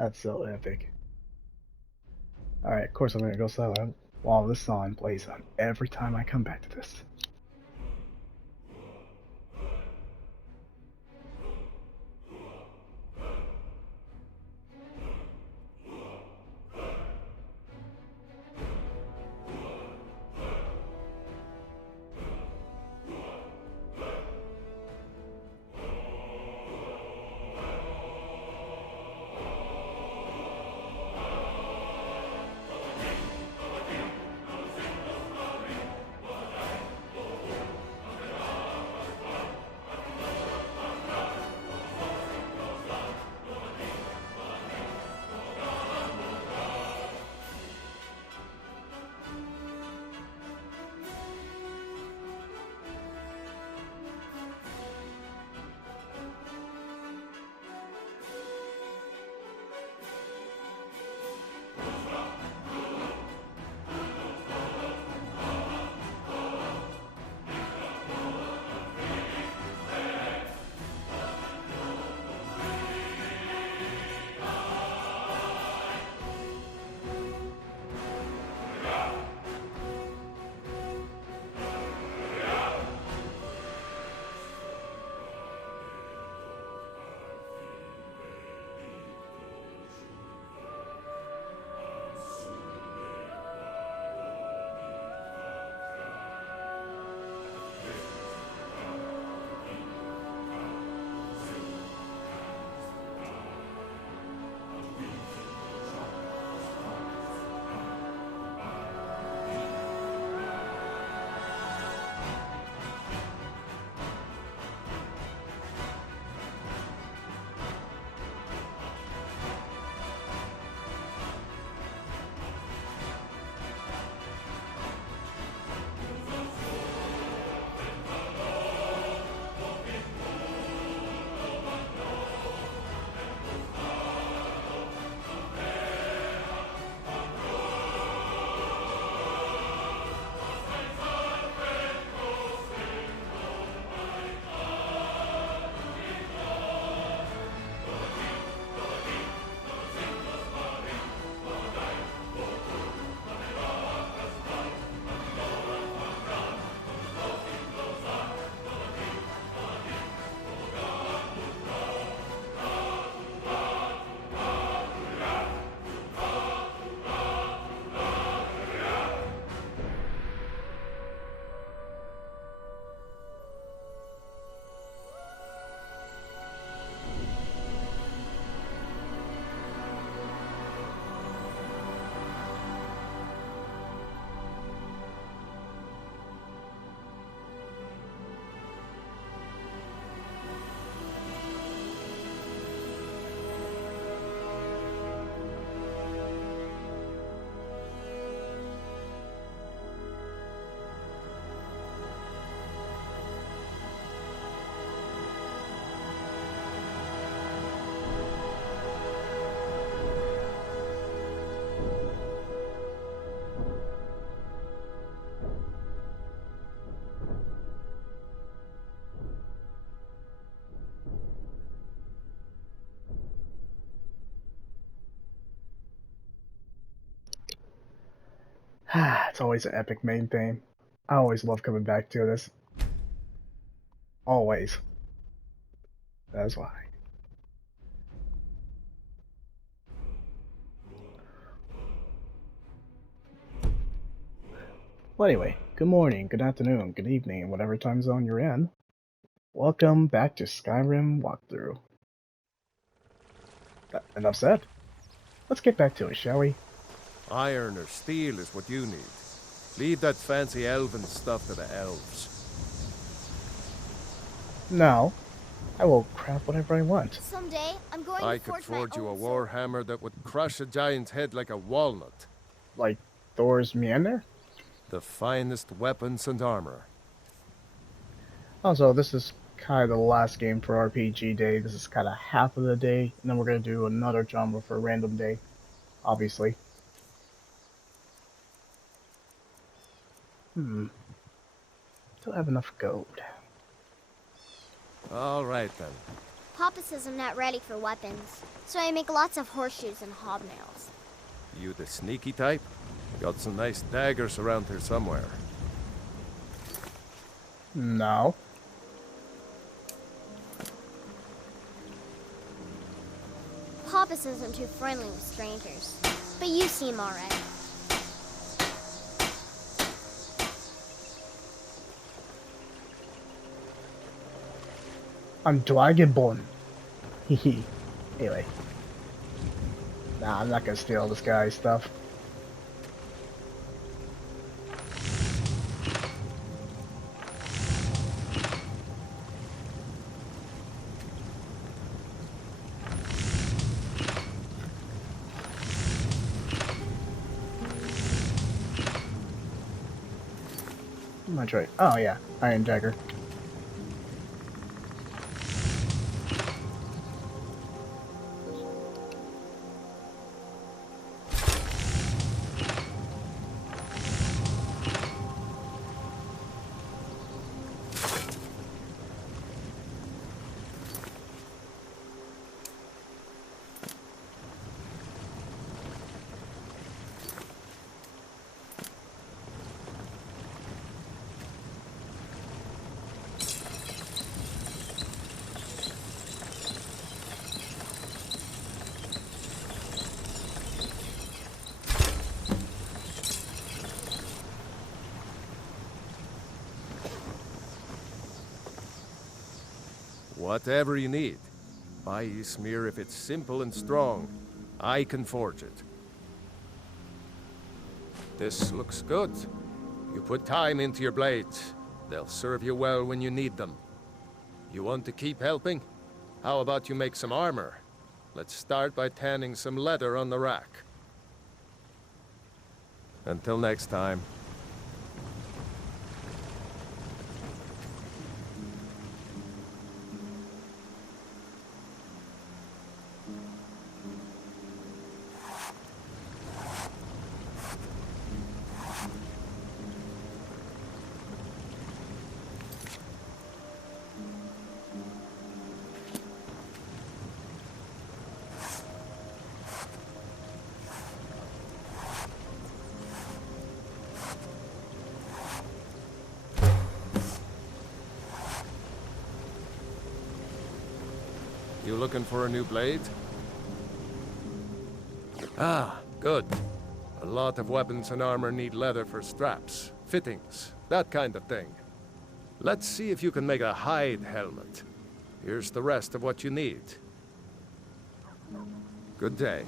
That's so epic. Alright, of course I'm gonna go silent while this song plays on every time I come back to this. It's always an epic main theme. I always love coming back to this. Always. That's why. Well, anyway, good morning, good afternoon, good evening, whatever time zone you're in. Welcome back to Skyrim Walkthrough. Enough said. Let's get back to it, shall we? Iron or steel is what you need. Leave that fancy elven stuff to the elves. No, I will craft whatever I want. Someday, I'm going I to could forge forge you my a own war sword. hammer that would crush a giant's head like a walnut. Like Thor's Meander? The finest weapons and armor. Also, this is kind of the last game for RPG Day. This is kind of half of the day, and then we're going to do another genre for Random Day, obviously. Don't have enough gold. All right then. Papa says I'm not ready for weapons, so I make lots of horseshoes and hobnails. You the sneaky type? Got some nice daggers around here somewhere. No. Papa says I'm too friendly with strangers, but you seem alright. I'm Dragonborn. Hehe. Anyway. Nah, I'm not gonna steal this guy's stuff. That's right. Oh yeah, Iron Dagger. Whatever you need. Buy Ysmir if it's simple and strong. I can forge it. This looks good. You put time into your blades. They'll serve you well when you need them. You want to keep helping? How about you make some armor? Let's start by tanning some leather on the rack. Until next time. You looking for a new blade? Ah, good. A lot of weapons and armor need leather for straps, fittings, that kind of thing. Let's see if you can make a hide helmet. Here's the rest of what you need. Good day.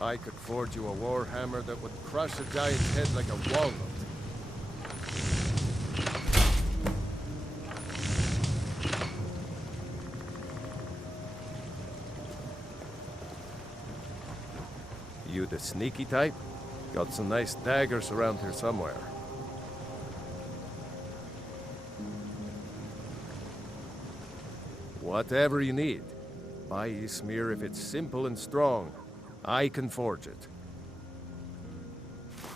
I could forge you a warhammer that would crush a giant's head like a walnut. You the sneaky type? Got some nice daggers around here somewhere. Whatever you need. Buy Ysmir if it's simple and strong. I can forge it.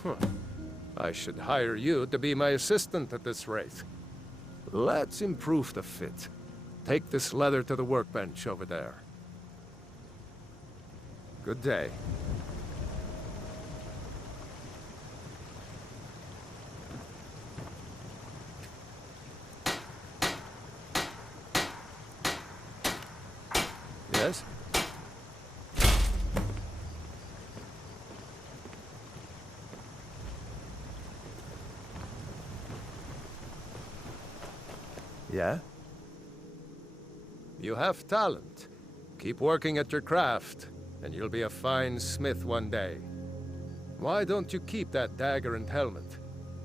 Huh. I should hire you to be my assistant at this rate. Let's improve the fit. Take this leather to the workbench over there. Good day. Yes? Yeah? You have talent. Keep working at your craft, and you'll be a fine smith one day. Why don't you keep that dagger and helmet?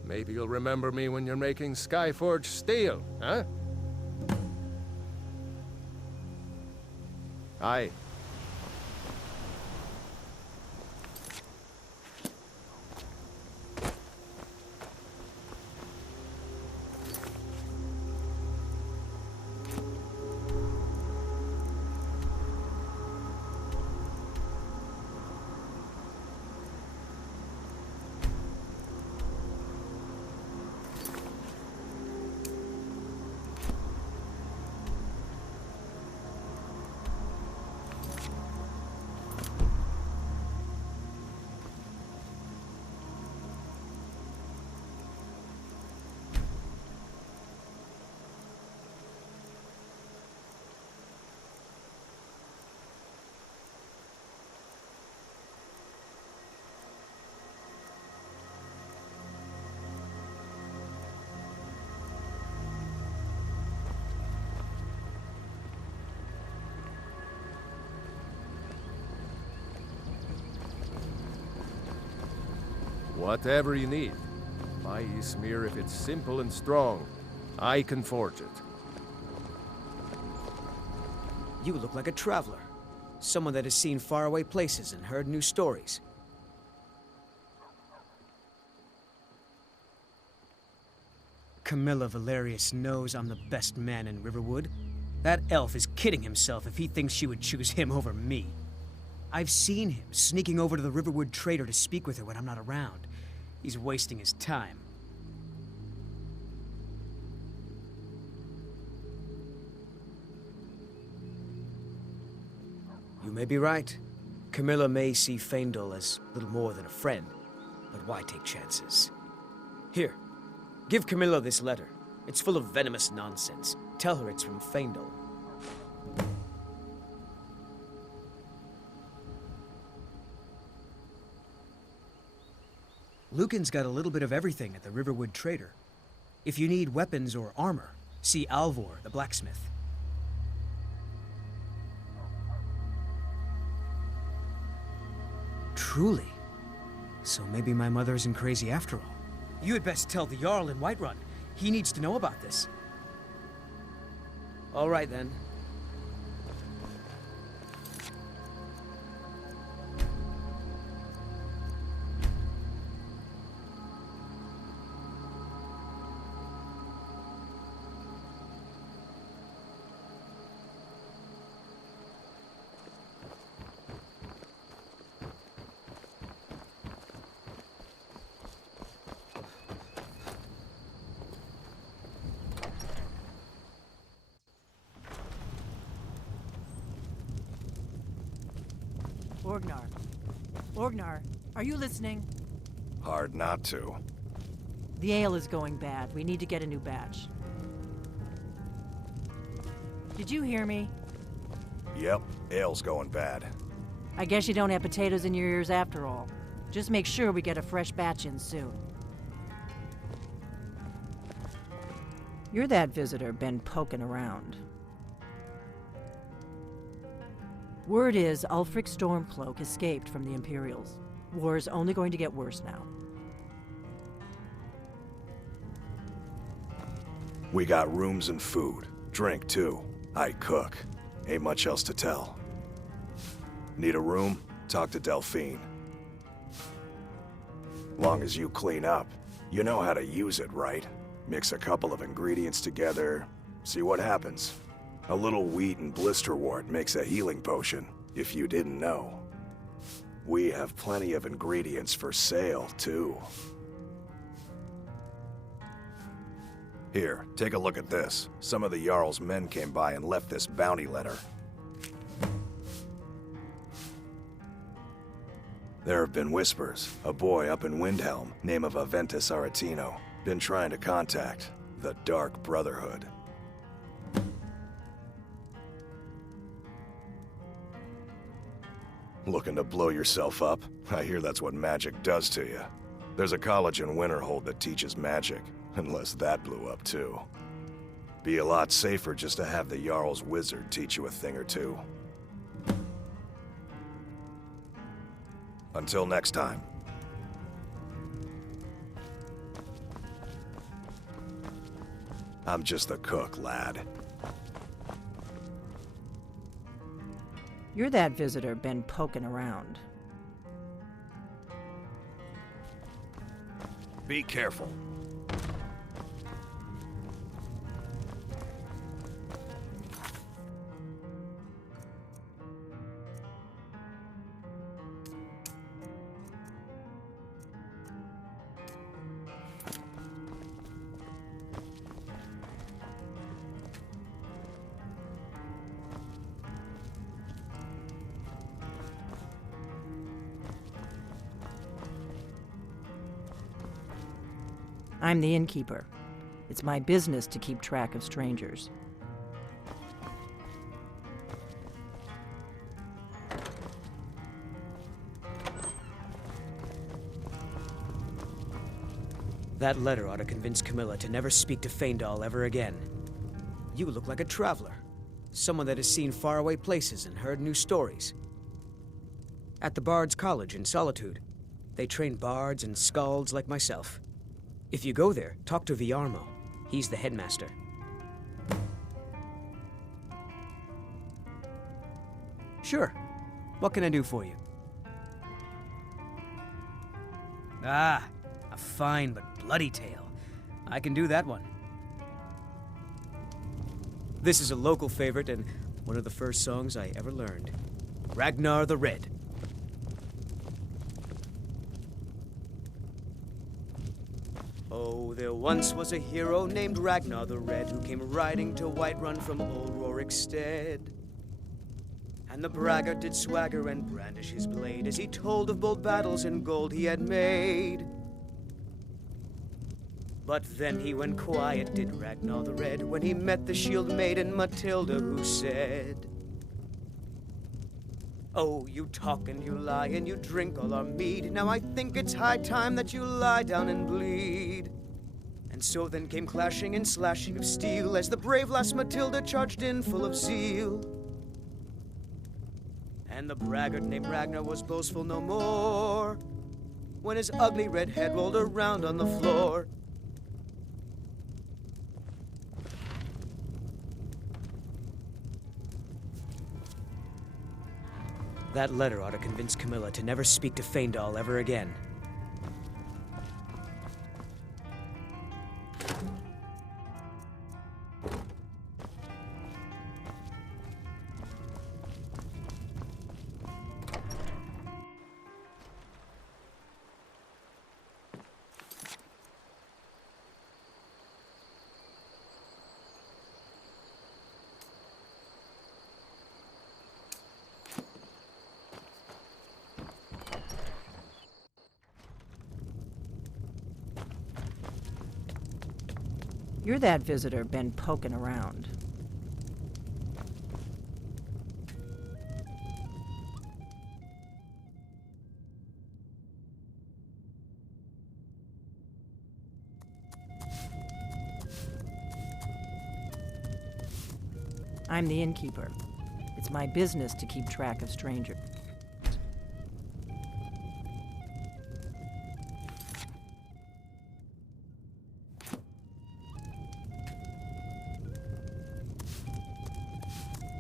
Maybe you'll remember me when you're making Skyforge steel, huh? Aye. Whatever you need. My Ismir, if it's simple and strong, I can forge it. You look like a traveler. Someone that has seen faraway places and heard new stories. Camilla Valerius knows I'm the best man in Riverwood. That elf is kidding himself if he thinks she would choose him over me. I've seen him sneaking over to the Riverwood trader to speak with her when I'm not around. He's wasting his time. You may be right. Camilla may see Faendal as little more than a friend, but why take chances? Here, give Camilla this letter. It's full of venomous nonsense. Tell her it's from Faendal. Lucan's got a little bit of everything at the Riverwood Trader. If you need weapons or armor, see Alvor, the blacksmith. Truly. So maybe my mother isn't crazy after all. You had best tell the Jarl in Whiterun. He needs to know about this. All right, then. Orgnar. Orgnar, are you listening? Hard not to. The ale is going bad. We need to get a new batch. Did you hear me? Yep, ale's going bad. I guess you don't have potatoes in your ears after all. Just make sure we get a fresh batch in soon. You're that visitor been poking around. Word is Ulfric Stormcloak escaped from the Imperials. War is only going to get worse now. We got rooms and food. Drink, too. I cook. Ain't much else to tell. Need a room? Talk to Delphine. Long as you clean up. You know how to use it, right? Mix a couple of ingredients together, see what happens. A little wheat and blisterwort makes a healing potion, if you didn't know. We have plenty of ingredients for sale, too. Here, take a look at this. Some of the Jarl's men came by and left this bounty letter. There have been whispers. A boy up in Windhelm, name of Aventus Aretino, been trying to contact the Dark Brotherhood. Looking to blow yourself up? I hear that's what magic does to you. There's a college in Winterhold that teaches magic, unless that blew up too. Be a lot safer just to have the Jarl's wizard teach you a thing or two. Until next time. I'm just the cook, lad. You're that visitor been poking around. Be careful. I'm the innkeeper. It's my business to keep track of strangers. That letter ought to convince Camilla to never speak to Faendal ever again. You look like a traveler. Someone that has seen faraway places and heard new stories. At the Bard's College in Solitude, They train bards and skalds like myself. If you go there, talk to Viarmo. He's the headmaster. Sure. What can I do for you? Ah, a fine but bloody tale. I can do that one. This is a local favorite and one of the first songs I ever learned. Ragnar the Red. Oh, there once was a hero named Ragnar the Red who came riding to Whiterun from old Rorikstead. And the braggart did swagger and brandish his blade as he told of bold battles and gold he had made. But then he went quiet, did Ragnar the Red, when he met the shield maiden Matilda, who said, "Oh, you talk and you lie and you drink all our mead. Now I think it's high time that you lie down and bleed." And so then came clashing and slashing of steel as the brave lass Matilda charged in full of zeal. And the braggart named Ragnar was boastful no more when his ugly red head rolled around on the floor. That letter ought to convince Camilla to never speak to Feindal ever again. You're that visitor been poking around. I'm the innkeeper. It's my business to keep track of strangers.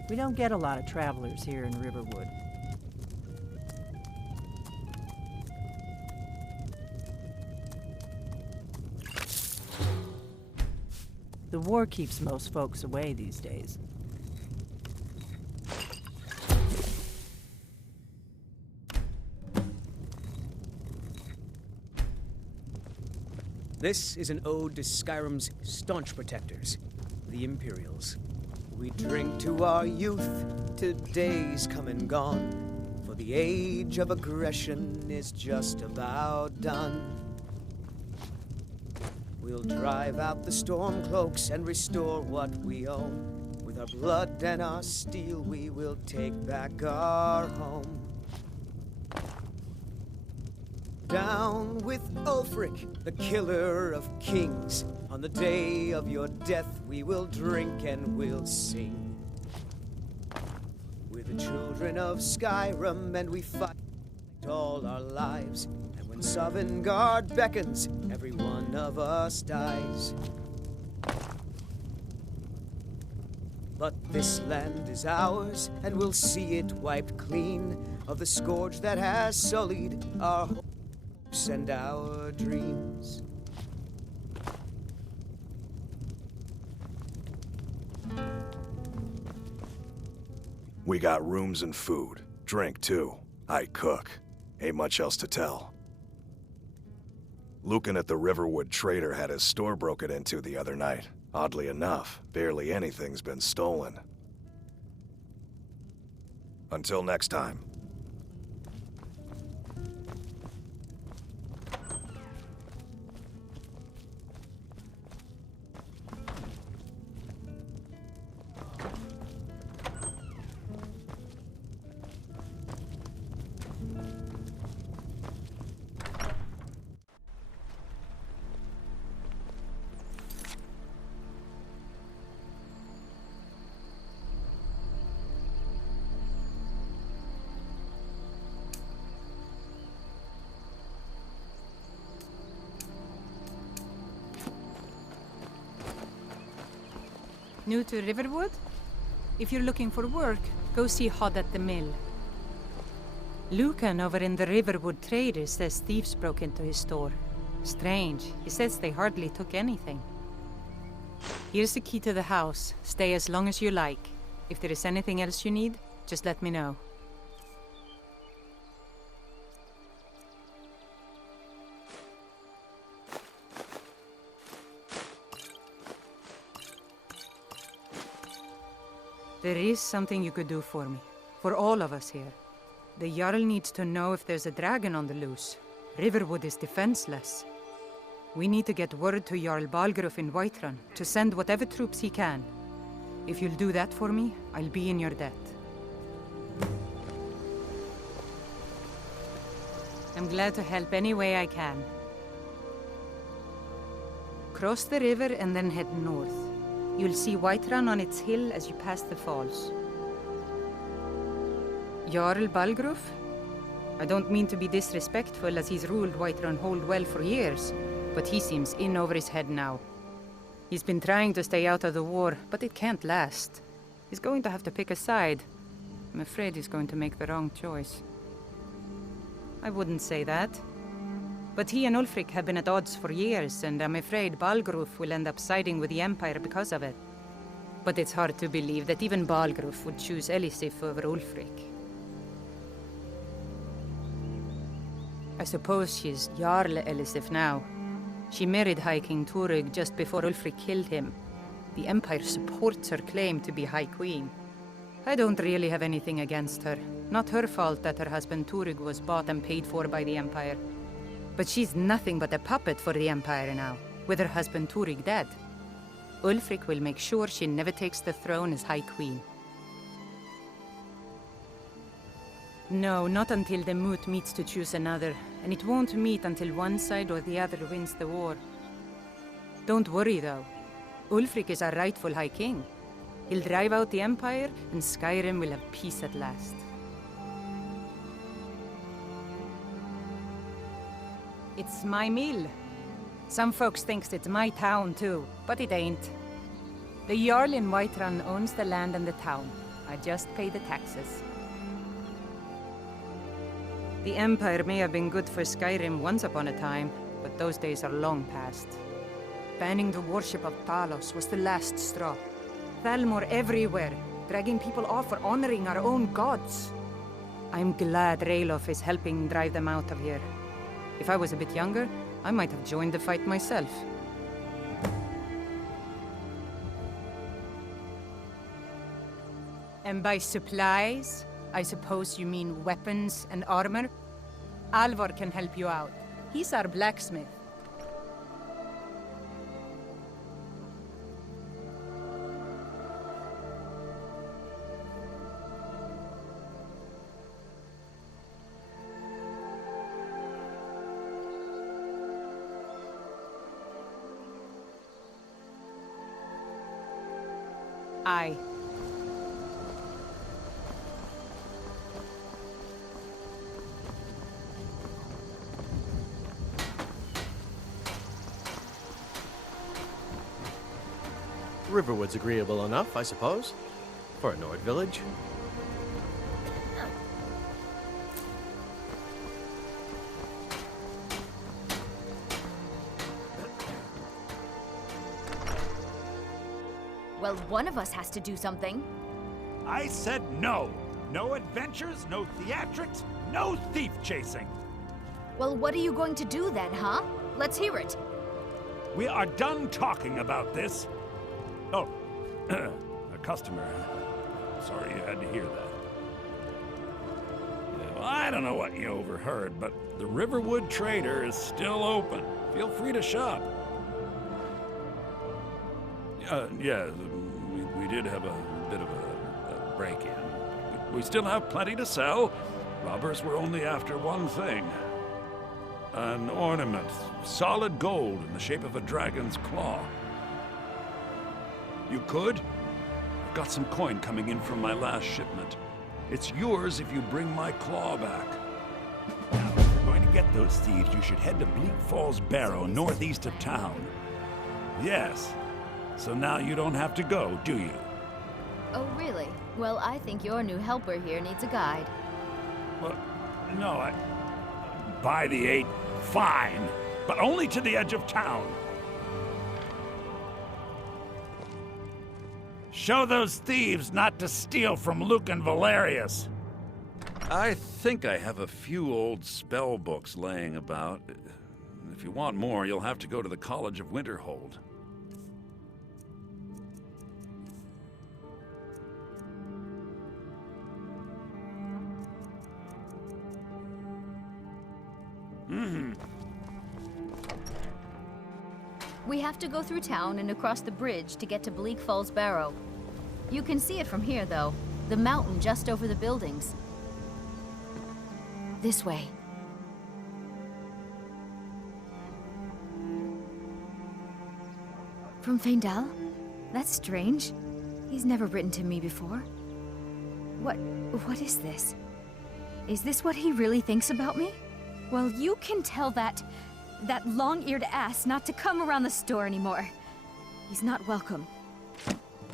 We don't get a lot of travelers here in Riverwood. The war keeps most folks away these days. This is an ode to Skyrim's staunch protectors, the Imperials. We drink to our youth, to days come and gone, for the age of aggression is just about done. We'll drive out the stormcloaks and restore what we own. With our blood and our steel, we will take back our home. Down with Ulfric, the killer of kings. On the day of your death, we will drink and we'll sing. We're the children of Skyrim, and we fight all our lives. And when Sovngarde beckons, every one of us dies. But this land is ours, and we'll see it wiped clean of the scourge that has sullied our hopes and our dreams. We got rooms and food. Drink, too. I cook. Ain't much else to tell. Lucan at the Riverwood Trader had his store broken into the other night. Oddly enough, barely anything's been stolen. Until next time. New to Riverwood? If you're looking for work, go see Hod at the mill. Lucan over in the Riverwood Traders says thieves broke into his store. Strange. He says they hardly took anything. Here's the key to the house. Stay as long as you like. If there is anything else you need, just let me know. There is something you could do for me. For all of us here. The Jarl needs to know if there's a dragon on the loose. Riverwood is defenseless. We need to get word to Jarl Balgruuf in Whiterun to send whatever troops he can. If you'll do that for me, I'll be in your debt. I'm glad to help any way I can. Cross the river and then head north. You'll see Whiterun on its hill as you pass the falls. Jarl Balgruuf? I don't mean to be disrespectful as he's ruled Whiterun Hold well for years, but he seems in over his head now. He's been trying to stay out of the war, but it can't last. He's going to have to pick a side. I'm afraid he's going to make the wrong choice. I wouldn't say that. But he and Ulfric have been at odds for years, and I'm afraid Balgruuf will end up siding with the Empire because of it. But it's hard to believe that even Balgruuf would choose Elisif over Ulfric. I suppose she's Jarl Elisif now. She married High King Turug just before Ulfric killed him. The Empire supports her claim to be High Queen. I don't really have anything against her. Not her fault that her husband Turug was bought and paid for by the Empire. But she's nothing but a puppet for the Empire now, with her husband Turug dead. Ulfric will make sure she never takes the throne as High Queen. No, not until the Moot meets to choose another, and it won't meet until one side or the other wins the war. Don't worry though. Ulfric is our rightful High King. He'll drive out the Empire, and Skyrim will have peace at last. It's my mill. Some folks thinks it's my town too, but it ain't. The Jarl in Whiterun owns the land and the town. I just pay the taxes. The Empire may have been good for Skyrim once upon a time, but those days are long past. Banning the worship of Talos was the last straw. Thalmor everywhere, dragging people off for honoring our own gods. I'm glad Ralof is helping drive them out of here. If I was a bit younger, I might have joined the fight myself. And by supplies, I suppose you mean weapons and armor? Alvor can help you out. He's our blacksmith. Aye. Riverwood's agreeable enough, I suppose, for a Nord village. Well, one of us has to do something. I said no. No adventures, no theatrics, no thief chasing. Well, what are you going to do then, huh? Let's hear it. We are done talking about this. Oh, a customer. Sorry you had to hear that. Yeah, well, I don't know what you overheard, but the Riverwood Trader is still open. Feel free to shop. Yeah, we did have a bit of a break-in. But we still have plenty to sell. Robbers were only after one thing. An ornament, solid gold in the shape of a dragon's claw. You could? I've got some coin coming in from my last shipment. It's yours if you bring my claw back. Now, if you're going to get those thieves, you should head to Bleak Falls Barrow, northeast of town. Yes. So now you don't have to go, do you? Oh, really? Well, I think your new helper here needs a guide. Well, no, by the 8, fine. But only to the edge of town. Show those thieves not to steal from Luke and Valerius. I think I have a few old spell books laying about. If you want more, you'll have to go to the College of Winterhold. We have to go through town and across the bridge to get to Bleak Falls Barrow. You can see it from here, though. The mountain just over the buildings. This way. From Feindal? That's strange. He's never written to me before. What is this? Is this what he really thinks about me? Well, you can tell that long-eared ass not to come around the store anymore. He's not welcome.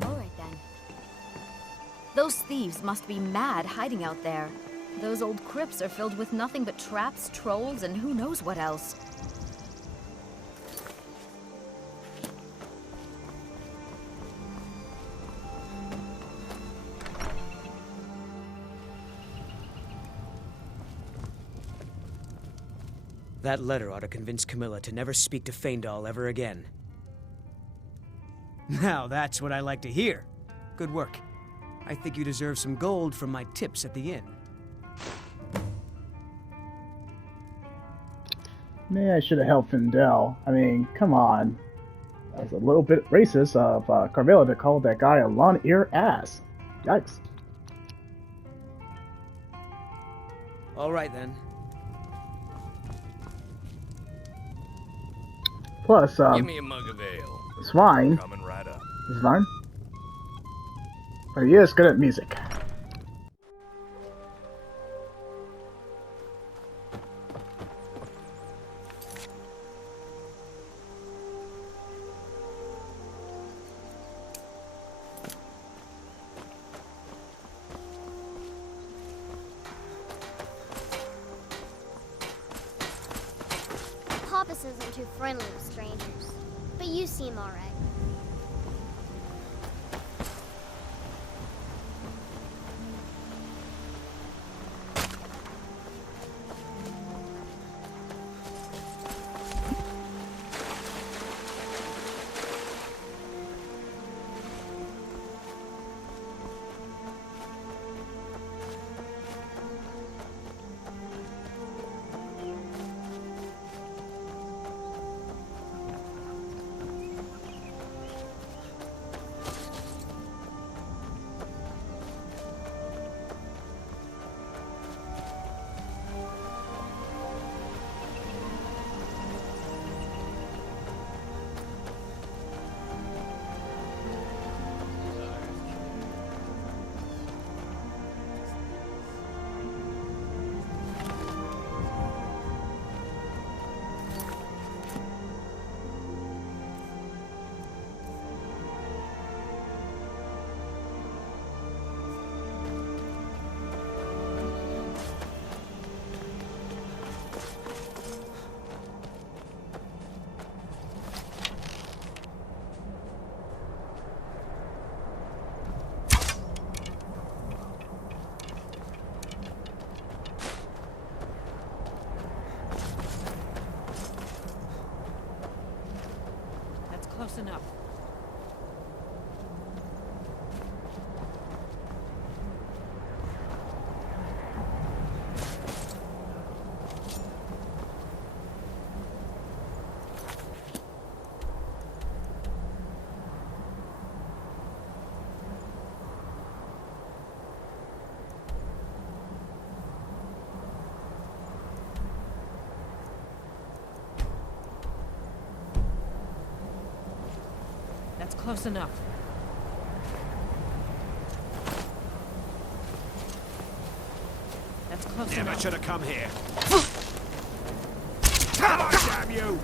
All right, then. Those thieves must be mad hiding out there. Those old crypts are filled with nothing but traps, trolls, and who knows what else. That letter ought to convince Camilla to never speak to Feindal ever again. Now that's what I like to hear. Good work. I think you deserve some gold from my tips at the inn. Maybe I should have helped Findel. I mean, come on. That was a little bit racist of Carvilla to call that guy a long-eared ass. Yikes. All right, then. Plus, Give me a mug of ale. Swine Coming right up. is fine. But he is good at music. Hoppus isn't too friendly with strangers, but you seem alright. Close enough. That's close enough. That's close enough. Never should have come here. Come on, damn you!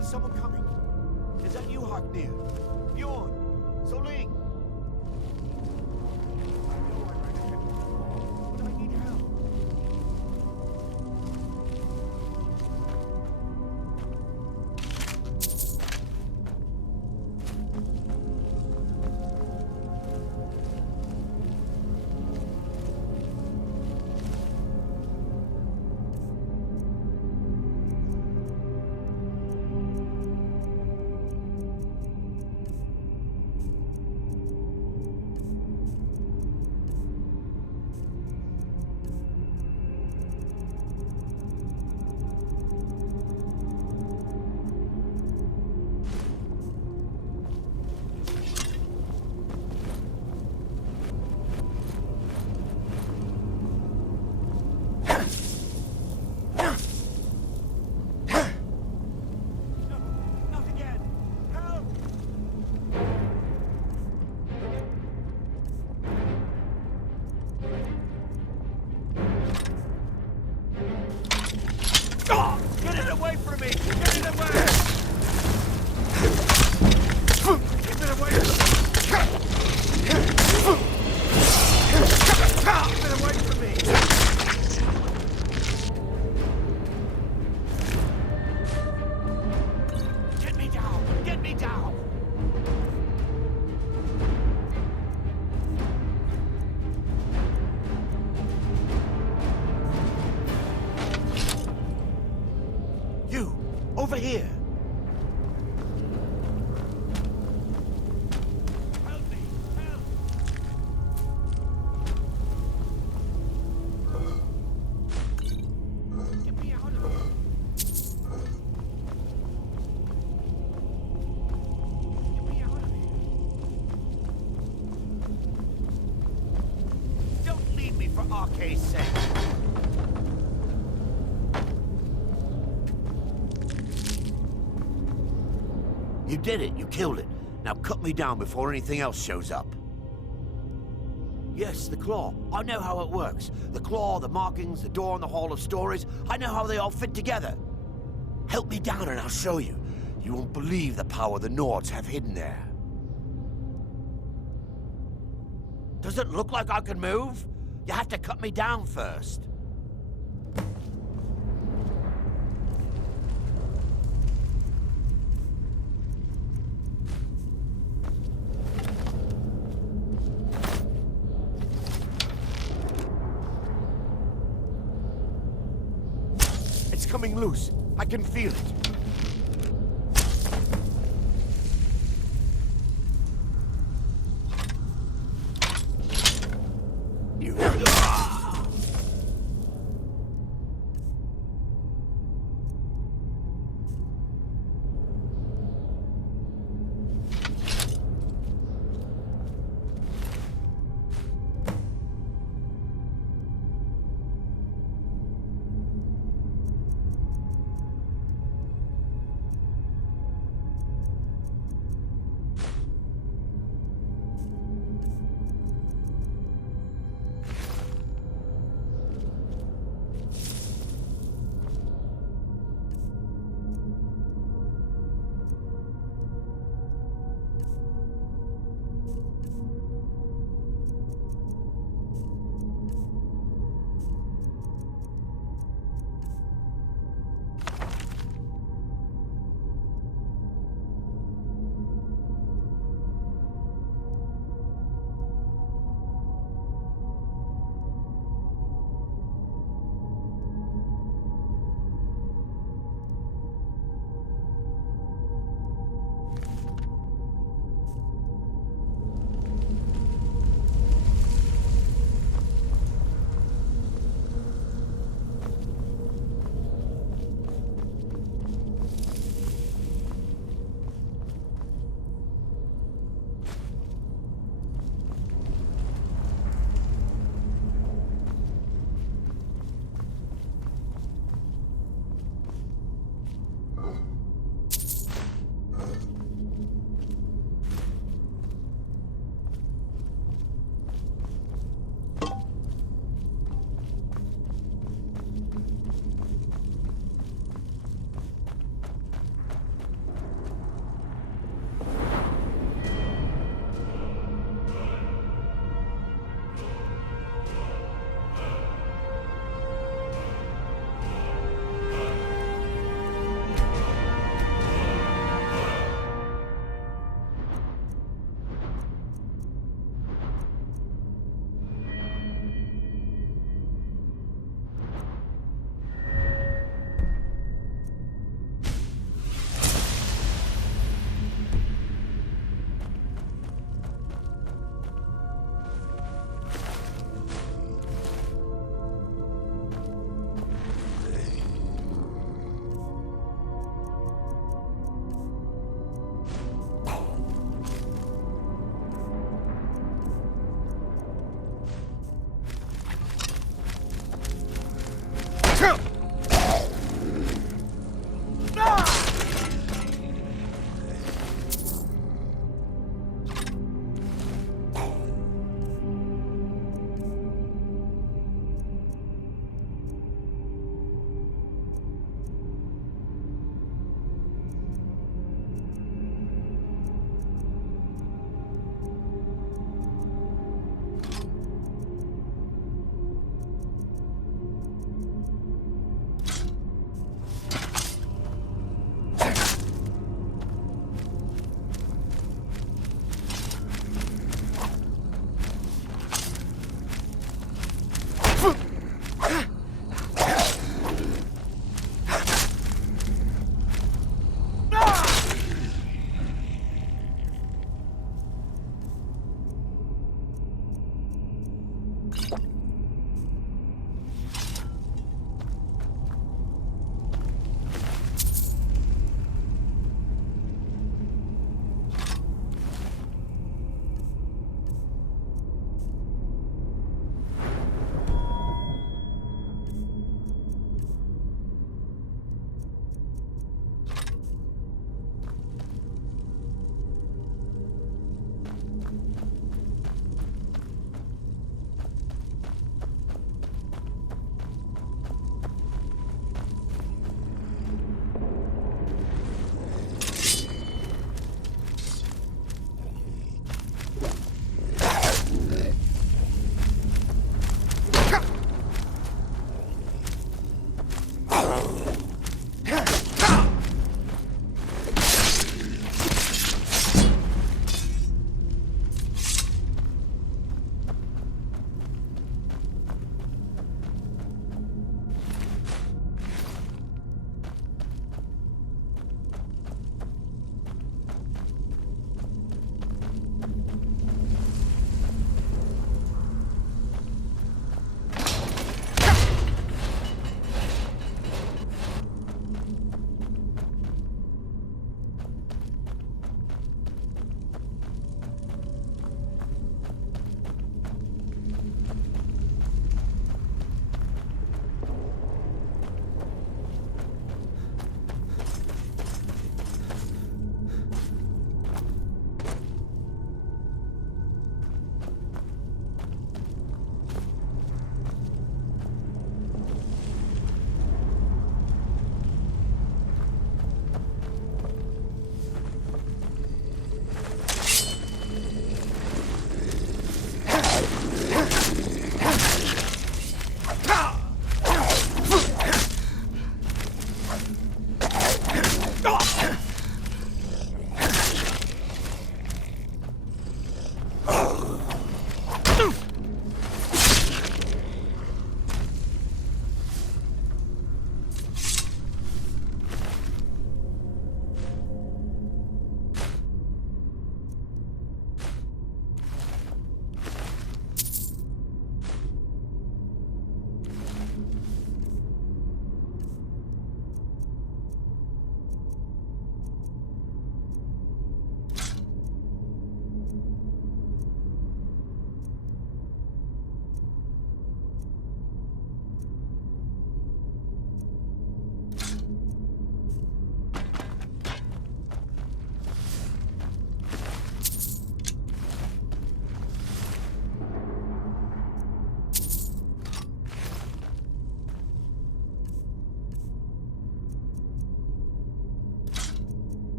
Is someone coming? Is that you, Haknir? Bjorn? Soling? I know I ran ahead. But I need help. Get it away from me! Get it away! Get it away from me! Get it away from me! Get me down! Get me down! You! Over here! Help me! Help! Get me out of here! Get me out of here! Don't leave me for Arcade's sake! You did it. You killed it. Now cut me down before anything else shows up. Yes, the claw. I know how it works. The claw, the markings, the door in the Hall of Stories. I know how they all fit together. Help me down and I'll show you. You won't believe the power the Nords have hidden there. Does it look like I can move? You have to cut me down first. It's coming loose. I can feel it.